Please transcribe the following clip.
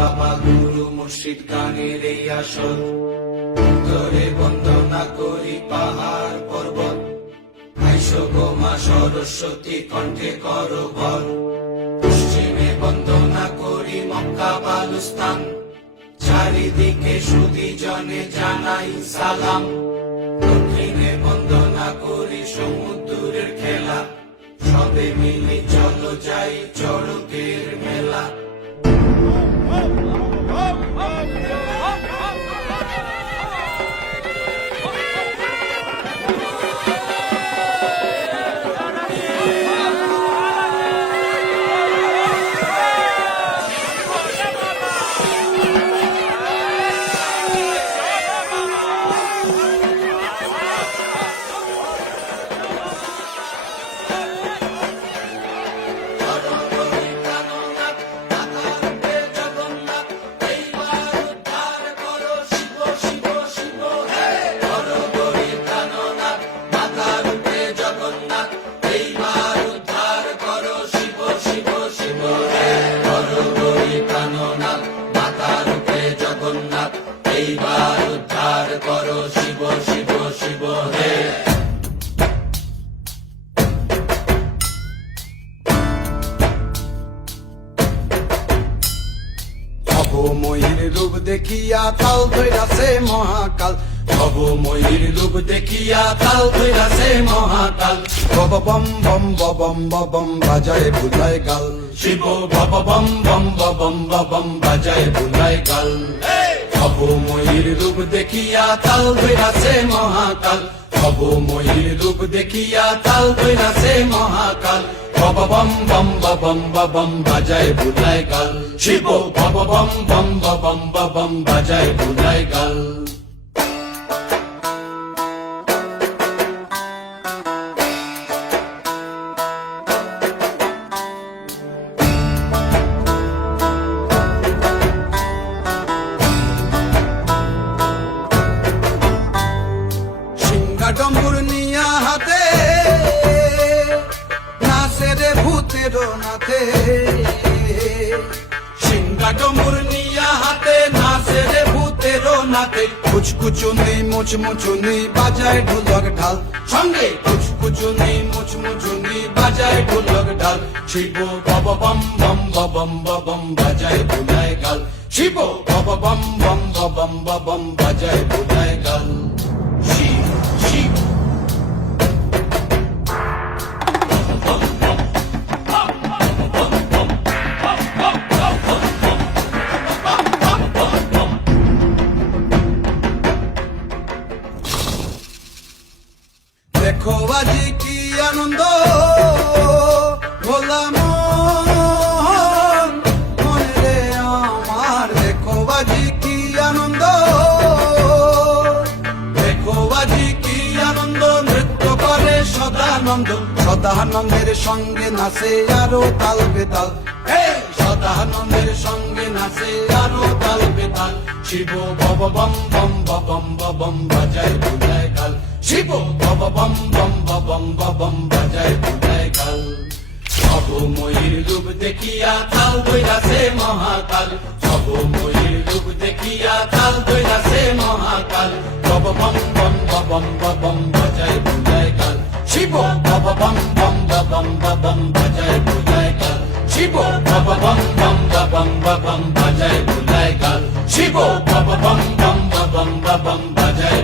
বাবা গুরু মুর্শিদ গানের এই আসর, উত্তরে বন্দনা করি পাহাড় পর্বত, আইসো গো মা সরস্বতী কণ্ঠে করো ভর। পশ্চিমে বন্দনা করি মক্কা বালুস্তান, চারিদিকে সুধী জনে জানাই সালাম। দক্ষিণে বন্দনা করি সমুদ্রের খেলা, সবে মিলে চলো যাই চড়কের মেলা। এইবার উদ্ধার করো শিব শিব শিব হে। ভবময়ীর রূপ দেখিয়া তাল ধৈরাছে মহাকাল, ভবময়ীর রূপ দেখিয়া তাল ধৈরাছে মহাকাল। বব বম বম বম বম বাজায় বুলায় গাল, শিব ভব বম বম বম বম বাজায় বুলায় গাল। ভবময়ীর রূপ দেখিয়া তাল ধৈরাছে মহাকাল, ভবময়ীর রূপ দেখিয়া তাল ধৈরাছে মহাকাল। ভব বম বম বম বাজায় বুলায় গাল, শিব ভব বম বম বম বাজায় বুলায় গাল। ডম্বুর নিয়া হাতে নাচে রে ভূতের নাথে, সিংহা ডমুর নিয়া হাতে নাচে রে ভূতের নাতে। কুচকুচুনি মুচমুচুনি বাজায় ঢোলক ঢাল, সঙ্গে কুচকুচুনি মুচমুচুনি বাজায় ঢোলক ঢাল। শিব ভব বম বম বাজায় বুলায় গাল, শিব ভব বম বম বাজায় বুলায় গাল। শিব শিব দেখো আজি কি আনন্দ ভোলা মন মনে রে আমার, দেখো আজি কি আনন্দ, দেখো আজি কি আনন্দ, নৃত্য করে সদানন্দ। সদানন্দের সঙ্গে নাচে আরো তাল বেতাল, সদানন্দের সঙ্গে নাচে আরো তাল বেতাল। শিব ভব বম বম বাজায় বুলায় গাল, শিব ভব বম বম বাজায় বুলায় গাল। ভবময়ীর রূপ দেখিয়া তাল ধৈরাছে মহাকাল, ভবময়ীর রূপ দেখিয়া তাল ধৈরাছে মহাকাল। ভব বম বম বাজায় বুলায় গাল, শিব ভব বম বম বাজায় বুলায় গাল, শিব ভব বম বম বাজায় বুলায় গাল, শিব ভব বম বম বাজায়